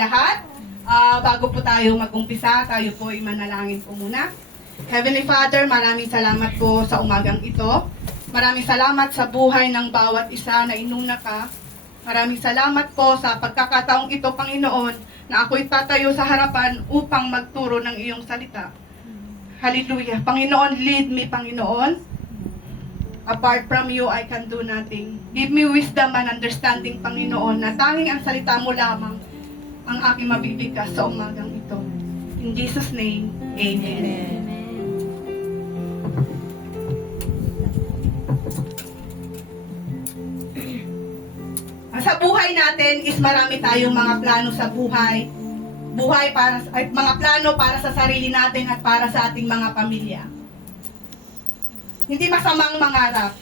Lahat, bago po tayo mag-umpisa, tayo po ay manalangin po muna. Heavenly Father, maraming salamat po sa umagang ito. Maraming salamat sa buhay ng bawat isa na inuna ka. Maraming salamat po sa pagkakataong ito, Panginoon, na ako'y tatayo sa harapan upang magturo ng iyong salita. Hallelujah. Panginoon, lead me, Panginoon. Apart from you, I can do nothing. Give me wisdom and understanding, Panginoon, na tanging ang salita mo lamang ang aking mabibigkas sa umagang ito. In Jesus' name, Amen. Sa buhay natin is marami tayong mga plano sa buhay. Mga plano para sa sarili natin at para sa ating mga pamilya. Hindi masamang mangarap.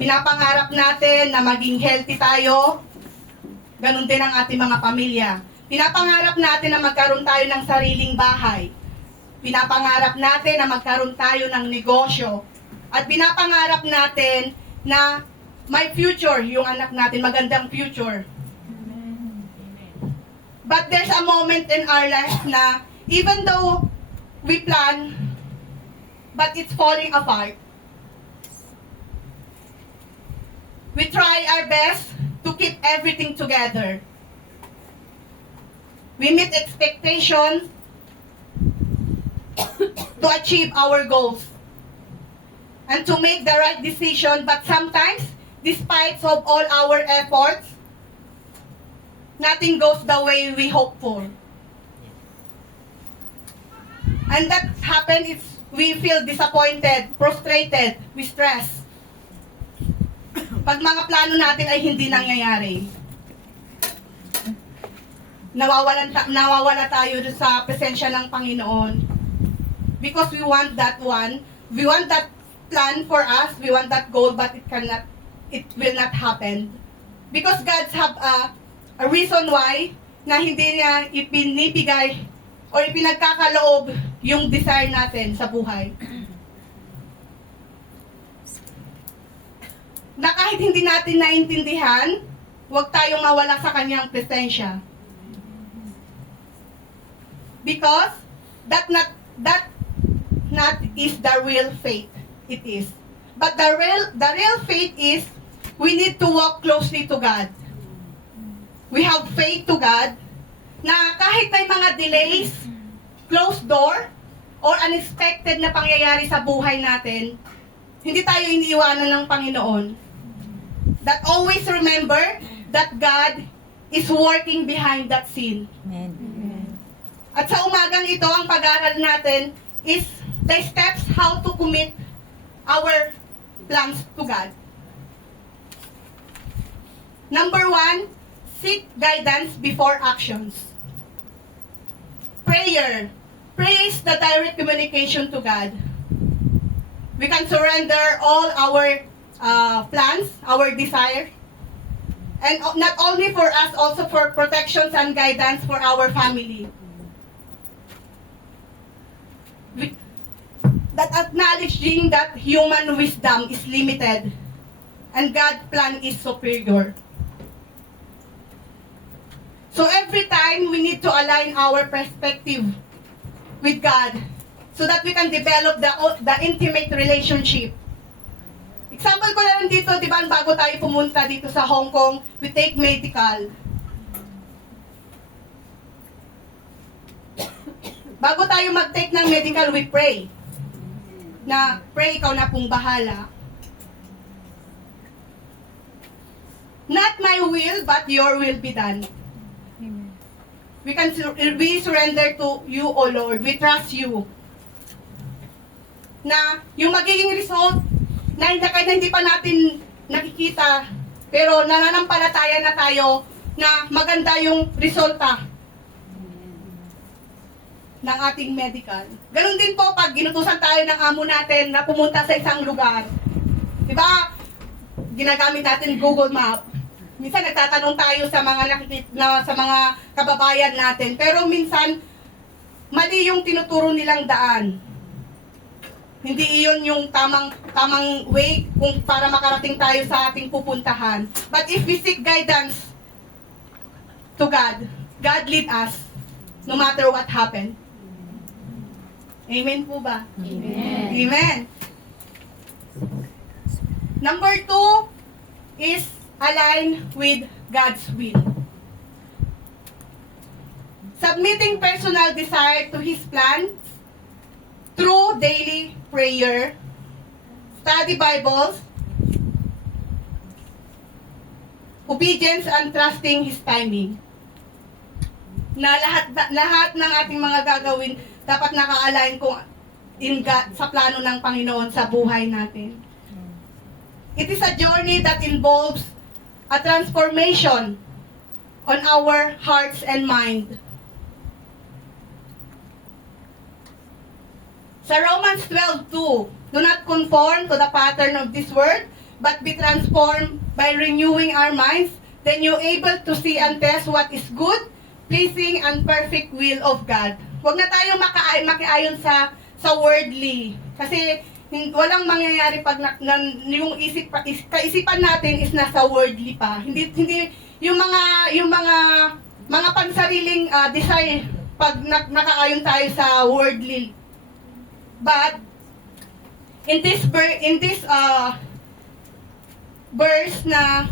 Pinapangarap natin na maging healthy tayo. Ganun din ang ating mga pamilya. Pinapangarap natin na magkaroon tayo ng sariling bahay. Pinapangarap natin na magkaroon tayo ng negosyo. At pinapangarap natin na may future, yung anak natin, magandang future. But there's a moment in our life na even though we plan, but it's falling apart. We try our best to keep everything together. We meet expectations to achieve our goals and to make the right decision, but sometimes, despite of all our efforts, nothing goes the way we hope for. And that happens is we feel disappointed, frustrated, we stress. Pag mga plano natin ay hindi nangyayari. Nawawala tayo sa presensya ng Panginoon. Because we want that one, we want that plan for us, we want that goal, but it will not happen. Because God have a reason why na hindi niya ipinibigay o ipinagkakaloob yung desire natin sa buhay. Na kahit hindi natin naintindihan, huwag tayong mawala sa kanyang presensya. Because that not is the real faith. It is. But the real faith is we need to walk closely to God. We have faith to God na kahit may mga delays, closed door, or unexpected na pangyayari sa buhay natin, hindi tayo iniiwanan ng Panginoon. That always remember that God is working behind that scene. Amen. At sa umagang ito, ang pag-aaral natin is the steps how to commit our plans to God. Number 1, seek guidance before actions. Prayer. Prayer is the direct communication to God. We can surrender all our plans, our desire, and not only for us, also for protections and guidance for our family. That acknowledging that human wisdom is limited and God's plan is superior. So every time we need to align our perspective with God so that we can develop the intimate relationship. Example ko na lang dito, di ba, bago tayo pumunta dito sa Hong Kong, we take medical. Bago tayo mag-take ng medical, we pray. Na pray, ikaw na pong bahala. Not my will, but your will be done. We surrender to you, O Lord. We trust you. Na yung magiging result, na hindi pa natin nakikita, pero nananampalataya na tayo na maganda yung resulta ng ating medical. Ganon din po pag ginutusan tayo ng amo natin na pumunta sa isang lugar. Diba? Ginagamit natin Google Map. Minsan nagtatanong tayo sa mga kababayan natin, pero minsan mali yung tinuturo nilang daan. Hindi iyon yung tamang way kung para makarating tayo sa ating pupuntahan. But if we seek guidance to God, God lead us no matter what happened. Amen po ba? Amen. Amen. Number 2 is align with God's will. Submitting personal desire to His plans through daily prayer, study Bibles, obedience, and trusting His timing. Na lahat ng ating mga gagawin dapat naka-align kung sa plano ng Panginoon sa buhay natin. It is a journey that involves a transformation on our hearts and mind. Sa Romans 12:2, do not conform to the pattern of this world, but be transformed by renewing our minds, then you're able to see and test what is good, pleasing, and perfect will of God. Huwag na tayo makiayon sa worldly. Kasi walang mangyayari pag yung kaisipan natin is nasa worldly pa. Hindi yung mga pansariling desire pag nakaayon tayo sa worldly. But in this verse na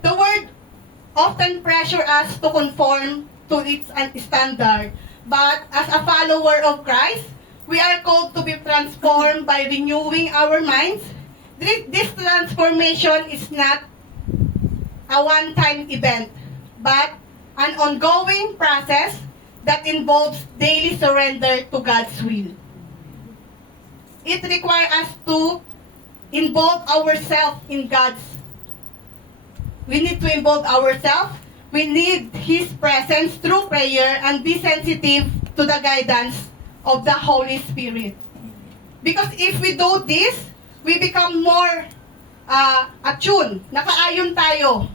the word often pressure us to conform to its standard. But as a follower of Christ, we are called to be transformed by renewing our minds. This transformation is not a one-time event, but an ongoing process that involves daily surrender to God's will. It requires us to involve ourselves in God's. We need to involve ourselves. We need His presence through prayer and be sensitive to the guidance of the Holy Spirit. Because if we do this, we become more attuned, nakaayon tayo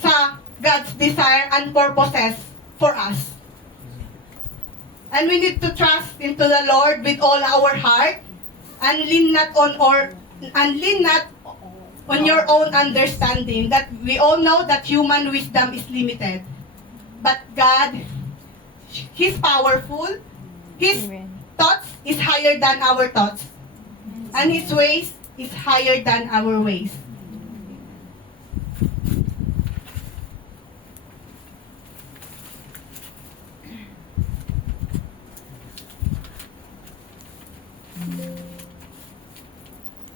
sa God's desire and purposes for us. And we need to trust into the Lord with all our heart and lean not on your own understanding. That we all know that human wisdom is limited. But God, He's powerful. His thoughts is higher than our thoughts. And His ways is higher than our ways.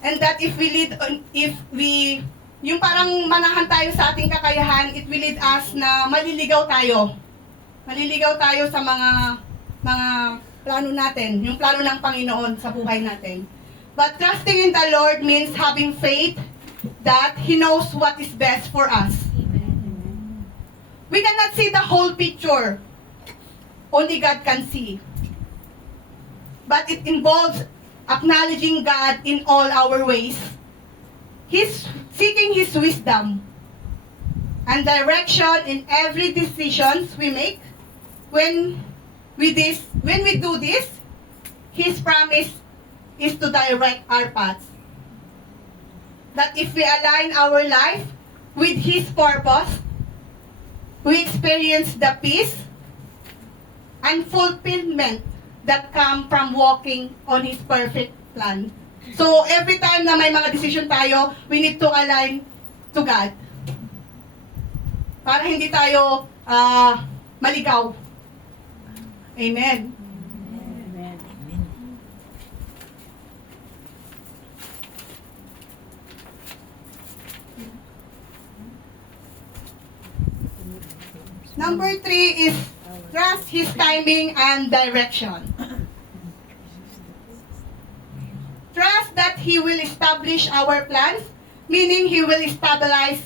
And that yung parang manahan tayo sa ating kakayahan, it will lead us na maliligaw tayo. Maliligaw tayo sa mga plano natin, yung plano ng Panginoon sa buhay natin. But trusting in the Lord means having faith that He knows what is best for us. We cannot see the whole picture. Only God can see. But it involves acknowledging God in all our ways. He's seeking His wisdom and direction in every decisions we make. When we do this, His promise is to direct our paths. That if we align our life with His purpose, we experience the peace and fulfillment that come from walking on His perfect plan. So, every time na may mga decision tayo, we need to align to God. Para hindi tayo maligaw. Amen. Amen. Number 3 is trust His timing and direction. Trust that He will establish our plans, meaning He will stabilize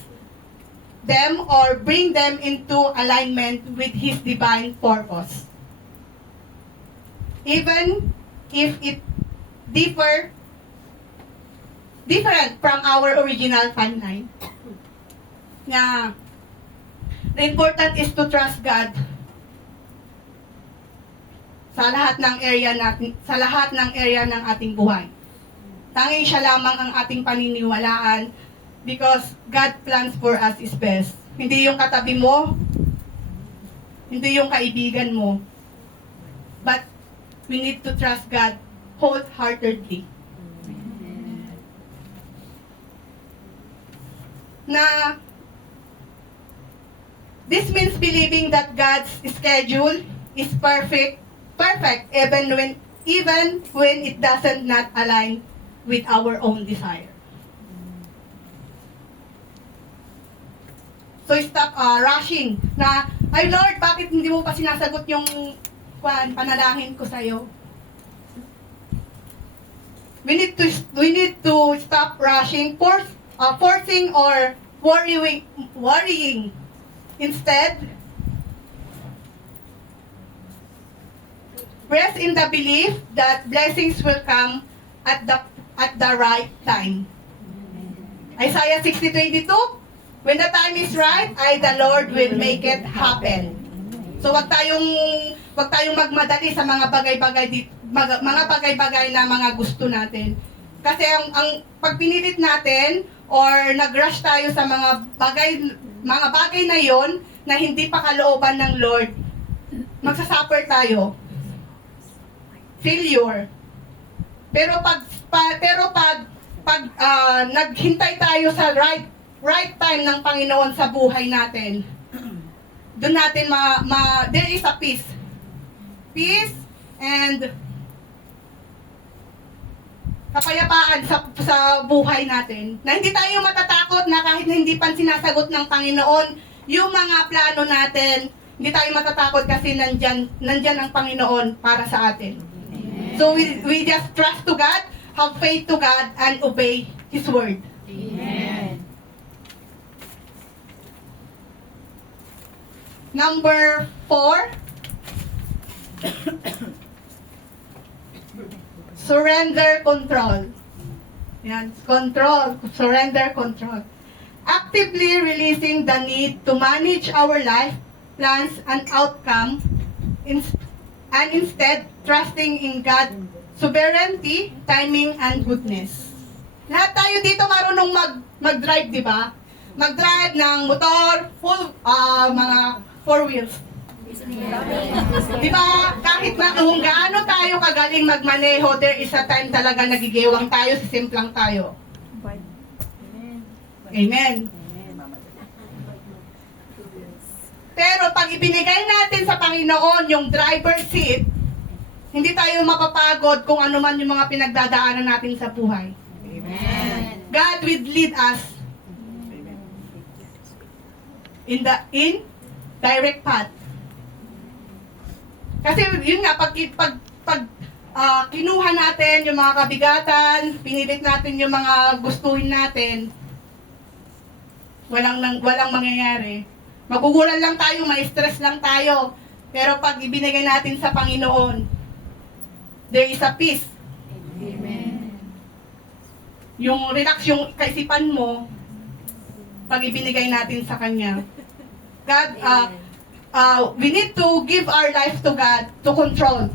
them or bring them into alignment with His divine purpose. Even if it different from our original timeline. Na the important is to trust God sa lahat ng area ng ating buhay. Tanging siya lamang ang ating paniniwalaan because God plans for us is best. Hindi yung katabi mo, hindi yung kaibigan mo. But we need to trust God wholeheartedly. Na this means believing that God's schedule is perfect even when it doesn't not align with our own desire. So stop rushing na, ay Lord, bakit hindi mo pa sinasagot yung panalangin ko sa'yo? We need to stop rushing, forcing or worrying. Instead, rest in the belief that blessings will come at the right time. Isaiah 60:22, when the time is right, the Lord will make it happen. So wag tayong magmadali sa mga bagay-bagay na mga gusto natin. Kasi ang pag pinilit natin or nag-rush tayo sa mga bagay na yon na hindi pa kalooban ng Lord, magsasuffer tayo. Failure. Pero pag naghintay tayo sa right time ng Panginoon sa buhay natin, doon natin there is a peace. Peace and kapayapaan sa buhay natin. Na hindi tayo matatakot na kahit na hindi pa sinasagot ng Panginoon yung mga plano natin, hindi tayo matatakot kasi nandyan ang Panginoon para sa atin. So we just trust to God, have faith to God, and obey His word. Amen. Number 4, surrender control. Yan, surrender control. Actively releasing the need to manage our life, plans, and outcome, and instead trusting in God's sovereignty, timing, and goodness. Lahat tayo dito marunong mag-drive, di ba? Mag-drive ng motor, mga 4 wheels. Di ba? Kahit kung gaano tayo kagaling magmaneho, there is a time talaga nagigewang tayo, sisimplang tayo. Amen. Pero pag ibinigay natin sa Panginoon yung driver's seat, hindi tayo mapapagod kung ano man yung mga pinagdadaanan natin sa buhay. Amen. God will lead us in direct path. Kasi yun nga, pag kinuha natin yung mga kabigatan, pinilit natin yung mga gustuhin natin, walang mangyayari. Magugulan lang tayo, ma-stress lang tayo. Pero pag ibinigay natin sa Panginoon, there is a peace. Amen. Yung relax yung kaisipan mo, pag ibinigay natin sa Kanya. God, we need to give our life to God to control.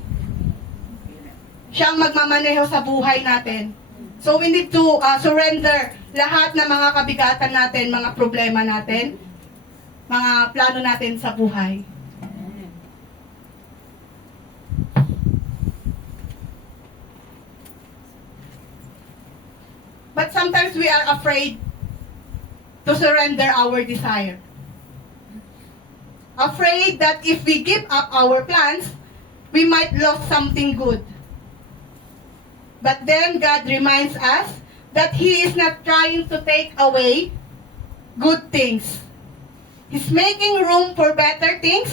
Siyang magmamaneho sa buhay natin. So we need to surrender lahat ng mga kabigatan natin, mga problema natin, mga plano natin sa buhay. But sometimes we are afraid to surrender our desire. Afraid that if we give up our plans, we might lose something good. But then God reminds us that He is not trying to take away good things. He's making room for better things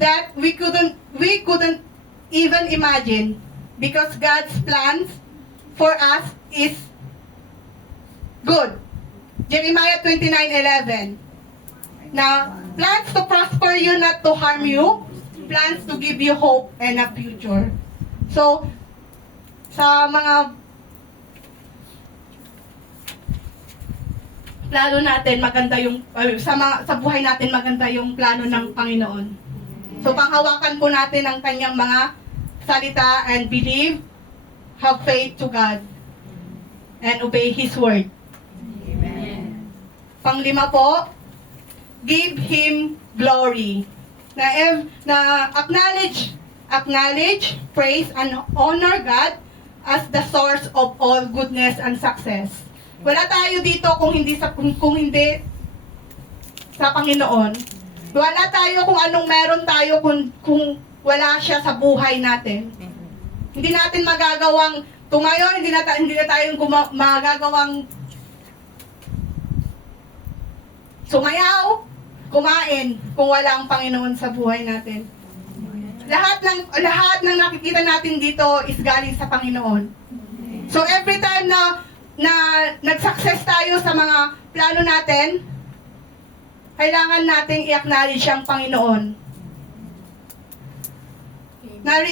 that we couldn't even imagine, because God's plans for us is good. Jeremiah 29:11. Now, plans to prosper you, not to harm you. Plans to give you hope and a future. So, sa mga plano natin, maganda yung, sa buhay natin, maganda yung plano ng Panginoon. So, panghawakan po natin ang kanyang mga salita and believe, have faith to God, and obey His word. Amen. Panglima po, give Him glory. na acknowledge, praise, and honor God as the source of all goodness and success. Wala tayo dito kung hindi sa Panginoon. Wala tayo kung anong meron tayo kung wala siya sa buhay natin. Hindi natin magagawang tumayo, hindi na tayo magagawang sumayaw, kumain kung wala ang Panginoon sa buhay natin. Lahat ng nakikita natin dito is galing sa Panginoon. So every time na nag-success tayo sa mga plano natin, kailangan nating i-acknowledge ang Panginoon.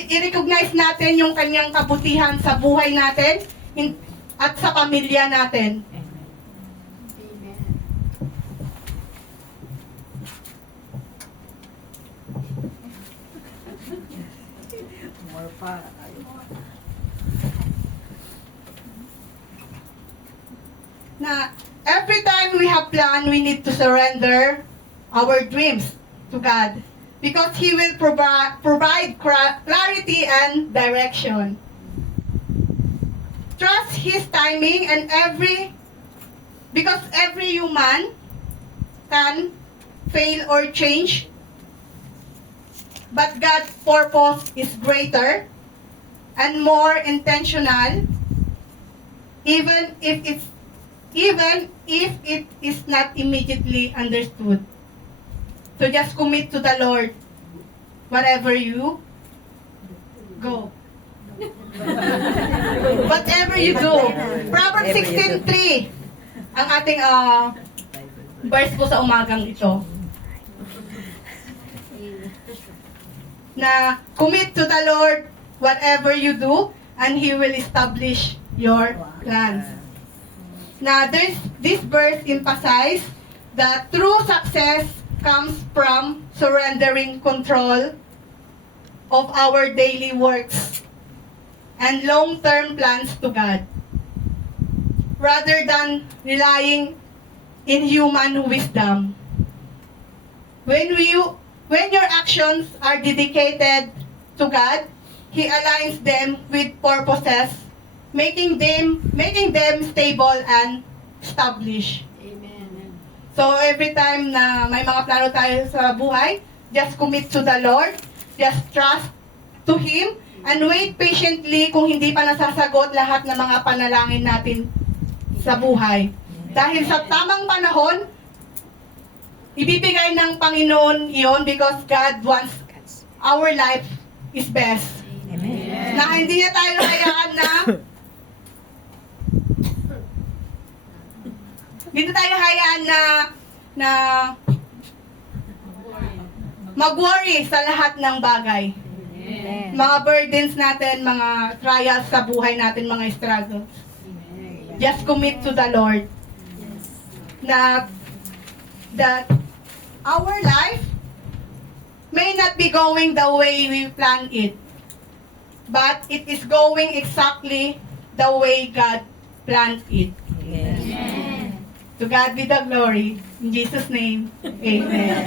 I-recognize natin yung kanyang kabutihan sa buhay natin at sa pamilya natin. Na every time we have plan, we need to surrender our dreams to God because He will provide clarity and direction. Trust His timing and because every human can fail or change, but God's purpose is greater and more intentional, even if it is not immediately understood. So just commit to the Lord wherever you go. Whatever you do. Proverbs 16:3 ang ating verse po sa umagang ito. Na commit to the Lord whatever you do and He will establish your plans. Now, this verse emphasizes that true success comes from surrendering control of our daily works and long-term plans to God, rather than relying in human wisdom. When your actions are dedicated to God, He aligns them with purposes, making them stable and established. Amen. So every time na may mga plano tayo sa buhay, just commit to the Lord, just trust to Him, and wait patiently kung hindi pa nasasagot lahat ng mga panalangin natin sa buhay. Dahil sa tamang panahon, ibibigay ng Panginoon iyon because God wants our life is best. Amen. Na hindi niya tayo hayaan na na mag-worry sa lahat ng bagay. Amen. Mga burdens natin, mga trials sa buhay natin, mga struggles. Just commit to the Lord. That our life may not be going the way we planned it, but it is going exactly the way God planned it. Amen. To God be the glory. In Jesus' name, Amen.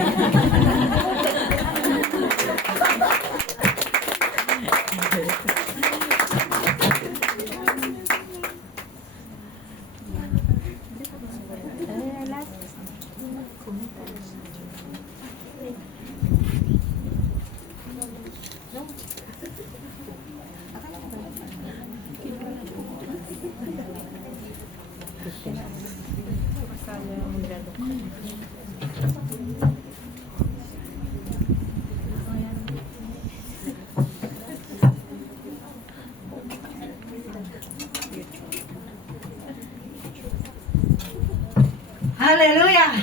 Hallelujah!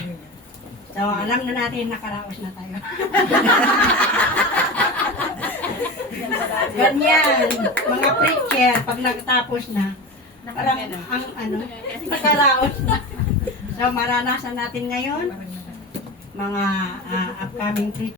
So, alam na natin nakaraos na tayo. Ganyan, mga preacher, pag nagtapos na, parang nakaraos na. So, maranasan natin ngayon, mga upcoming preacher.